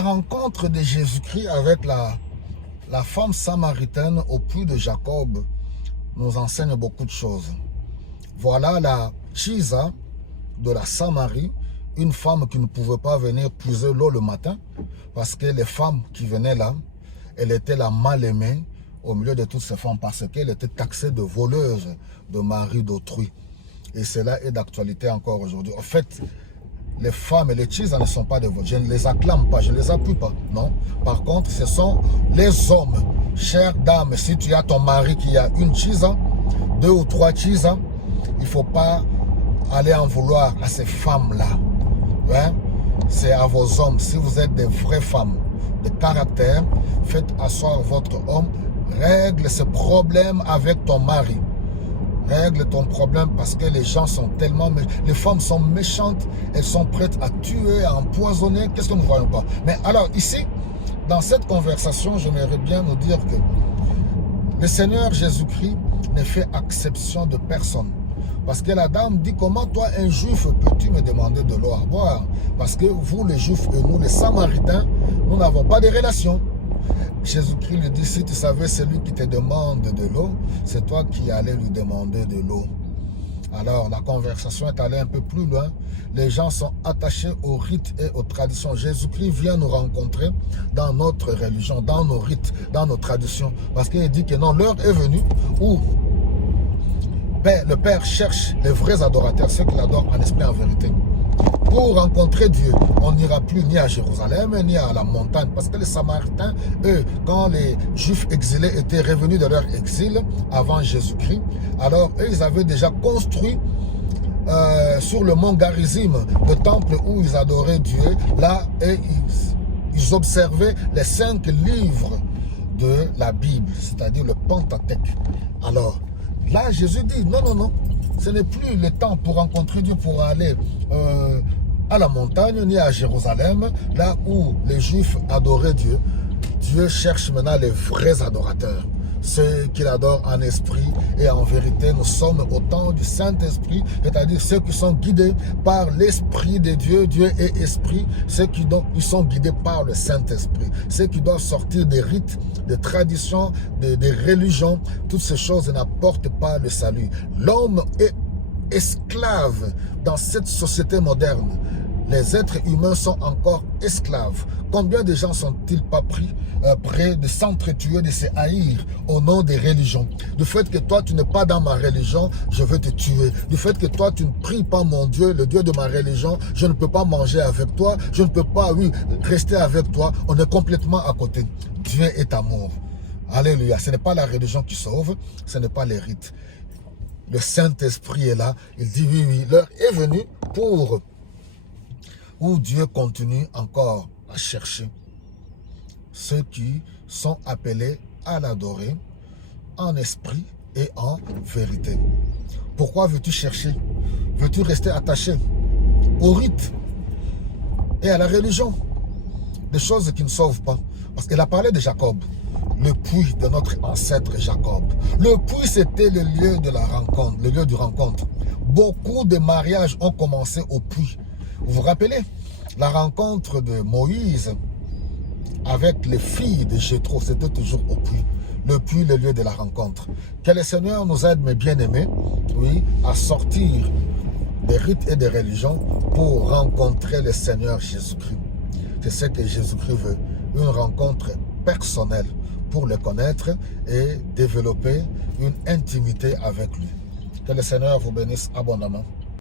La rencontre de Jésus-Christ avec la femme samaritaine au puits de Jacob nous enseigne beaucoup de choses. Voilà la Chisa de la Samarie, une femme qui ne pouvait pas venir puiser l'eau le matin parce que les femmes qui venaient là, elle était la mal aimée au milieu de toutes ces femmes parce qu'elle était taxée de voleuse de mari d'autrui. Et cela est d'actualité encore aujourd'hui. En fait, les femmes et les Chisa ne sont pas des voleuses. Je ne les acclame pas, je ne les appuie pas. Non. Par contre, ce sont les hommes. Chère dame, si tu as ton mari qui a une Chisa, 2 ou 3 Chisa, il ne faut pas aller en vouloir à ces femmes-là. Hein? C'est à vos hommes. Si vous êtes des vraies femmes de caractère, faites asseoir votre homme, règle ce problème avec ton mari. Règle ton problème parce que les gens sont tellement... Les femmes sont méchantes, elles sont prêtes à tuer, à empoisonner. Qu'est-ce que nous ne voyons pas? Mais alors ici, dans cette conversation, j'aimerais bien nous dire que le Seigneur Jésus-Christ ne fait exception de personne. Parce que la dame dit, comment toi, un juif, peux-tu me demander de l'eau à boire? Parce que vous, les juifs et nous, les samaritains, nous n'avons pas de relation. Jésus-Christ lui dit, si tu savais celui qui te demande de l'eau, c'est toi qui allais lui demander de l'eau. Alors, la conversation est allée un peu plus loin. Les gens sont attachés aux rites et aux traditions. Jésus-Christ vient nous rencontrer dans notre religion, dans nos rites, dans nos traditions. Parce qu'il dit que non, l'heure est venue où le Père cherche les vrais adorateurs, ceux qui l'adorent en esprit et en vérité. Pour rencontrer Dieu, on n'ira plus ni à Jérusalem, ni à la montagne. Parce que les Samaritains, eux, quand les Juifs exilés étaient revenus de leur exil, avant Jésus-Christ, alors eux, ils avaient déjà construit sur le mont Garizim, le temple où ils adoraient Dieu. Là, et ils observaient les 5 livres de la Bible, c'est-à-dire le Pentateuque. Alors, là, Jésus dit, non, non, non, ce n'est plus le temps pour rencontrer Dieu, pour aller à la montagne, ni à Jérusalem, là où les Juifs adoraient Dieu. Dieu cherche maintenant les vrais adorateurs, ceux qui l'adorent en esprit et en vérité. Nous sommes au temps du Saint-Esprit, c'est-à-dire ceux qui sont guidés par l'Esprit de Dieu. Dieu est esprit, ceux qui ils sont guidés par le Saint-Esprit, ceux qui doivent sortir des rites, des traditions, des religions. Toutes ces choses n'apportent pas le salut. L'homme est esclave dans cette société moderne. Les êtres humains sont encore esclaves. Combien de gens sont-ils pas prêts de s'entretuer, de se haïr au nom des religions? Du fait que toi, tu n'es pas dans ma religion, je veux te tuer. Du fait que toi, tu ne pries pas mon Dieu, le Dieu de ma religion, je ne peux pas manger avec toi, je ne peux pas, oui, rester avec toi. On est complètement à côté. Dieu est amour. Alléluia. Ce n'est pas la religion qui sauve, ce n'est pas les rites. Le Saint-Esprit est là. Il dit, oui, oui, l'heure est venue pour... où Dieu continue encore à chercher ceux qui sont appelés à l'adorer en esprit et en vérité. Pourquoi veux-tu chercher? Veux-tu rester attaché au rite et à la religion? Des choses qui ne sauvent pas. Parce qu'il a parlé de Jacob, le puits de notre ancêtre Jacob. Le puits, c'était le lieu de la rencontre, le lieu de rencontre. Beaucoup de mariages ont commencé au puits. Vous vous rappelez? La rencontre de Moïse avec les filles de Jéthro, c'était toujours au puits. Le puits, le lieu de la rencontre. Que le Seigneur nous aide, mes bien-aimés, oui, à sortir des rites et des religions pour rencontrer le Seigneur Jésus-Christ. C'est ce que Jésus-Christ veut. Une rencontre personnelle pour le connaître et développer une intimité avec lui. Que le Seigneur vous bénisse abondamment.